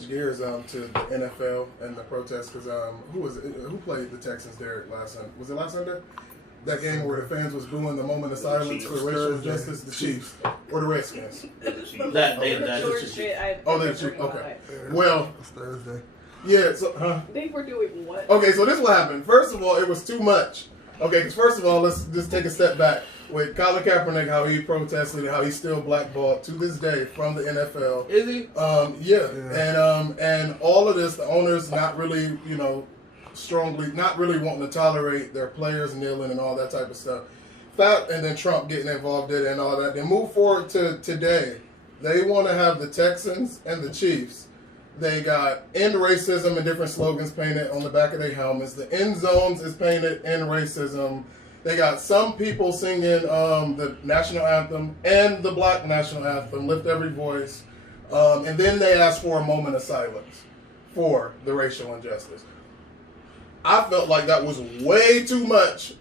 switch gears to the NFL and the protests because who played the Texans, Derek, last Sunday? Was it last Sunday? That game where the fans was booing the moment of silence for racial justice, the Chiefs or the Redskins? They're the Chiefs. Okay. Well, It's Thursday. yeah. So, They were doing what? Okay, so this is what happened. First of all, it was too much. Okay, because first of all, let's just take a step back. With Colin Kaepernick, how he protested and how he's still blackballed to this day from the NFL. Is he? Yeah. And all of this, the owners not really, not really wanting to tolerate their players kneeling and all that type of stuff. That and then Trump getting involved in it and all that. Then move forward to today. They want to have the Texans and the Chiefs. They got end racism and different slogans painted on the back of their helmets. The end zones is painted end racism. They got some people singing the national anthem and the black national anthem, Lift Every Voice. And then they asked for a moment of silence for the racial injustice. I felt like that was way too much,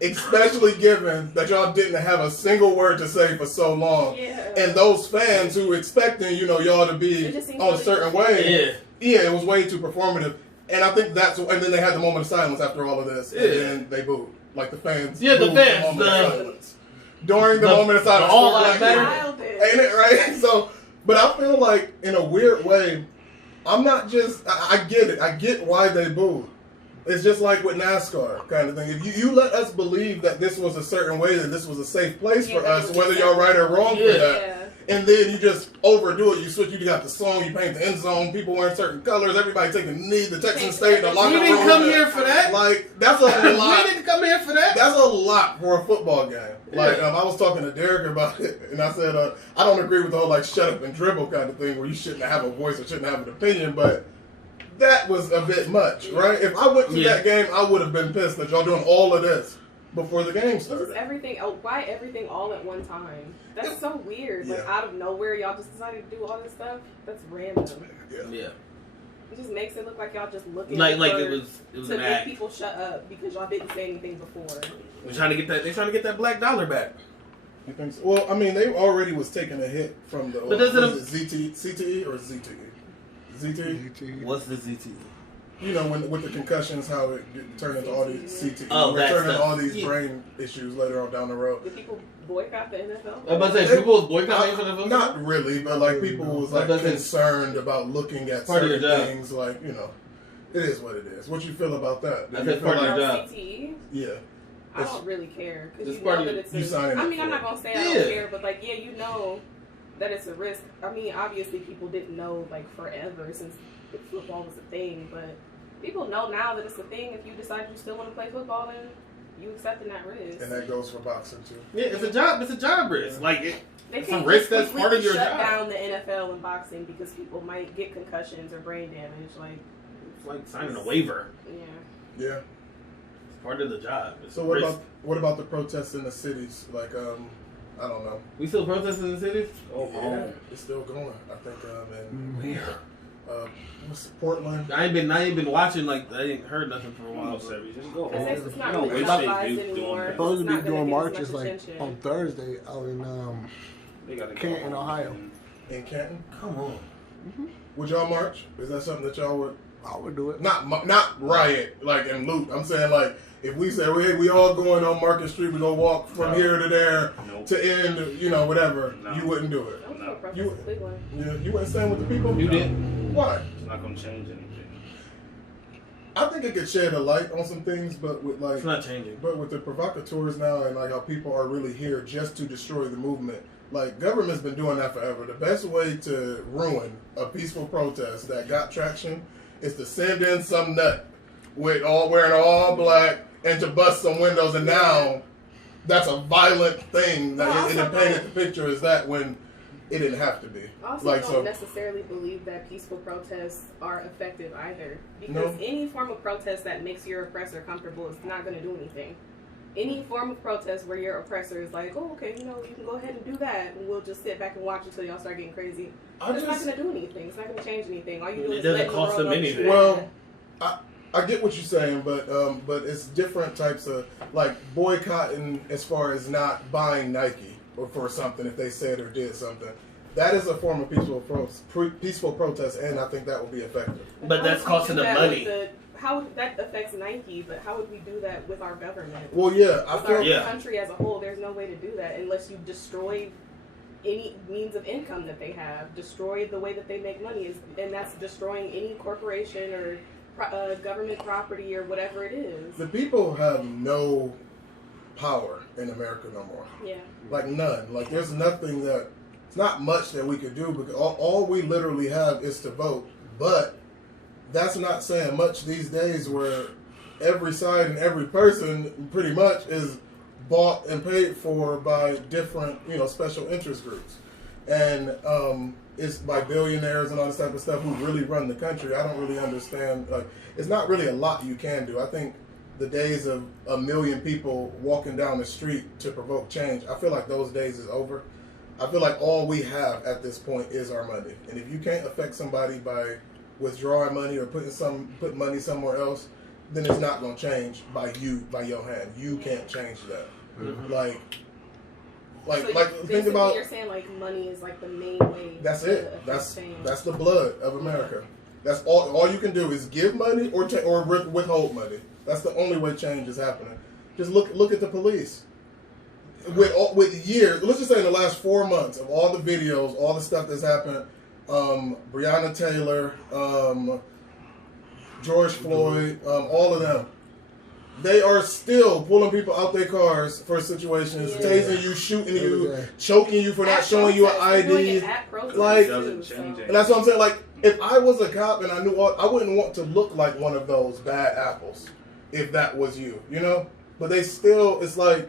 especially given that y'all didn't have a single word to say for so long. Yeah. And those fans who were expecting, y'all to be on a certain way. Yeah, it was way too performative. And I think and then they had the moment of silence after all of this. And then they booed. Like the fans. Yeah, the booed fans. The moment of silence. During the moment of silence. All that matters. Ain't it, right? So, but I feel like, in a weird way, I'm not just, I get it. I get why they booed. It's just like with NASCAR kind of thing. If you let us believe that this was a certain way, that this was a safe place for us, whether y'all right or wrong for that, and then you just overdo it. You switch. You got the song. You paint the end zone. People wearing certain colors. Everybody taking a knee. The Texans stayed in the locker room. We didn't come here for that. Like that's a lot. We didn't come here for that. That's a lot for a football game. Like I was talking to Derek about it, and I said I don't agree with the whole like shut up and dribble kind of thing where you shouldn't have a voice or shouldn't have an opinion, but that was a bit much, right? If I went to that game, I would have been pissed that y'all doing all of this before the game started. Just everything. Why everything all at one time? That's so weird. Like out of nowhere, y'all just decided to do all this stuff. That's random. Yeah. It just makes it look like y'all just looking like it was to an make act. people shut up because y'all didn't say anything before. They're trying to get that black dollar back. You think so? Well, I mean, they already was taking a hit from the CTE or ZTE? ZTE? What's the ZTE? With the concussions, how it turned into all these CTE. Oh, we're turning stuff. all these brain issues later on down the road. Did people boycott the NFL? I'm about to say, people was boycotting for the NFL? Not really, but like people was like concerned about looking at certain things. Like, it is what it is. What you feel about that? That's part of your job. CTE? Yeah. I don't really care because you know that it's I'm not gonna say I don't care, but like you know that it's a risk. I mean, obviously people didn't know like forever since football was a thing, but people know now that it's a thing. If you decide you still want to play football, then you accepting that risk. And that goes for boxing too. Yeah, it's a job. It's a job risk. Like they it's can't a risk that's part of your shut job. down the NFL and boxing because people might get concussions or brain damage. Like it's like signing a waiver. Yeah. It's part of the job. It's so what about the protests in the cities? Like I don't know. We still protesting in the cities? It's still going. I think what's Portland? I ain't been watching. Like I ain't heard nothing for a while. Just go home. It's not really televised anymore. Supposed to be doing marches like on Thursday out in Canton, Ohio. In Canton? Come on. Mm-hmm. Would y'all march? Is that something that y'all would? I would do it. Not riot like and loot. I'm saying like if we say we all going on Market Street, we gonna walk from here to there to end, whatever. No. You wouldn't do it. You wouldn't stand with the people. You did. Why? It's not gonna change anything. I think it could shed a light on some things, but with like it's not changing. But with the provocateurs now and like how people are really here just to destroy the movement. Like government's been doing that forever. The best way to ruin a peaceful protest that got traction is to send in some nut with wearing all black and to bust some windows. And now that's a violent thing. That it painted the picture as that when it didn't have to be. I also don't necessarily believe that peaceful protests are effective either. Because any form of protest that makes your oppressor comfortable is not going to do anything. Any form of protest where your oppressor is like, oh, okay, you can go ahead and do that, and we'll just sit back and watch until y'all start getting crazy. It's not going to do anything. It's not going to change anything. All you do is let the world know anything. Well, I get what you're saying, but it's different types of like boycotting as far as not buying Nike or for something if they said or did something. that is a form of peaceful protest, and I think that will be effective. But that's costing them money. How that affects Nike, but how would we do that with our government? Well, yeah, I feel our country as a whole. There's no way to do that unless you destroy any means of income that they have, destroy the way that they make money, and that's destroying any corporation or government property or whatever it is. The people have no power in America no more. Yeah. Like none. Like there's nothing that, it's not much that we could do because all we literally have is to vote. But that's not saying much these days where every side and every person pretty much is bought and paid for by different, special interest groups. And it's by billionaires and all this type of stuff who really run the country. I don't really understand. Like, it's not really a lot you can do. I think the days of 1 million people walking down the street to provoke change, I feel like those days is over. I feel like all we have at this point is our money. And if you can't affect somebody by withdrawing money or put money somewhere else, then it's not going to change by your hand. You can't change that. Mm-hmm. Think about. You're saying like money is like the main way. That's it. That's the blood of America. That's all you can do is give money or withhold money. That's the only way change is happening. Just look at the police. With years, let's just say in the last 4 months of all the videos, all the stuff that's happened, Breonna Taylor, George Floyd, all of them, they are still pulling people out their cars for situations, tasing you, shooting you, choking you for not showing you an ID. And that's what I'm saying. Like, if I was a cop and I knew I wouldn't want to look like one of those bad apples if that was you, But they still, it's like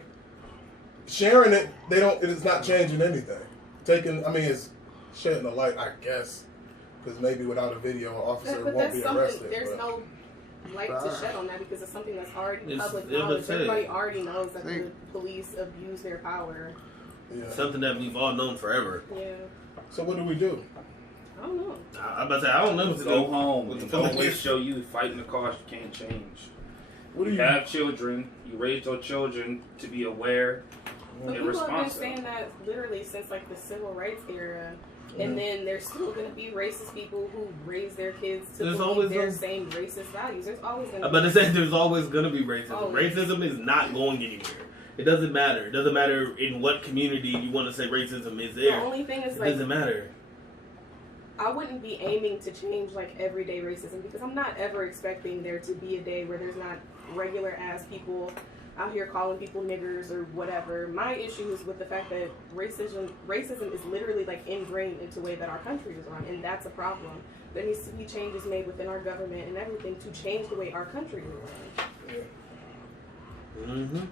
sharing it. It's not changing anything. It's shedding a light, I guess, because maybe without a video, an officer won't be arrested. There's no light to shed on that because it's something that's already public knowledge. Everybody already knows that the police abuse their power. Yeah. Something that we've all known forever. Yeah. So what do we do? I don't know. I'm about to say, I don't know what to Go do. home. With the always show you fighting the cause you can't change. You have children. You raise your children to be aware But and people have been responsible. saying that literally since like the civil rights era. And then there's still going to be racist people who raise their kids to believe their same racist values. There's always going to be. I'm about to say there's always going to be racism. Always. Racism is not going anywhere. It doesn't matter. It doesn't matter in what community you want to say racism is there. The only thing is it doesn't matter. I wouldn't be aiming to change like everyday racism because I'm not ever expecting there to be a day where there's not regular ass people out here calling people niggers or whatever. My issue is with the fact that racism is literally like ingrained into the way that our country is run, and that's a problem. There needs to be changes made within our government and everything to change the way our country is run. Mm-hmm.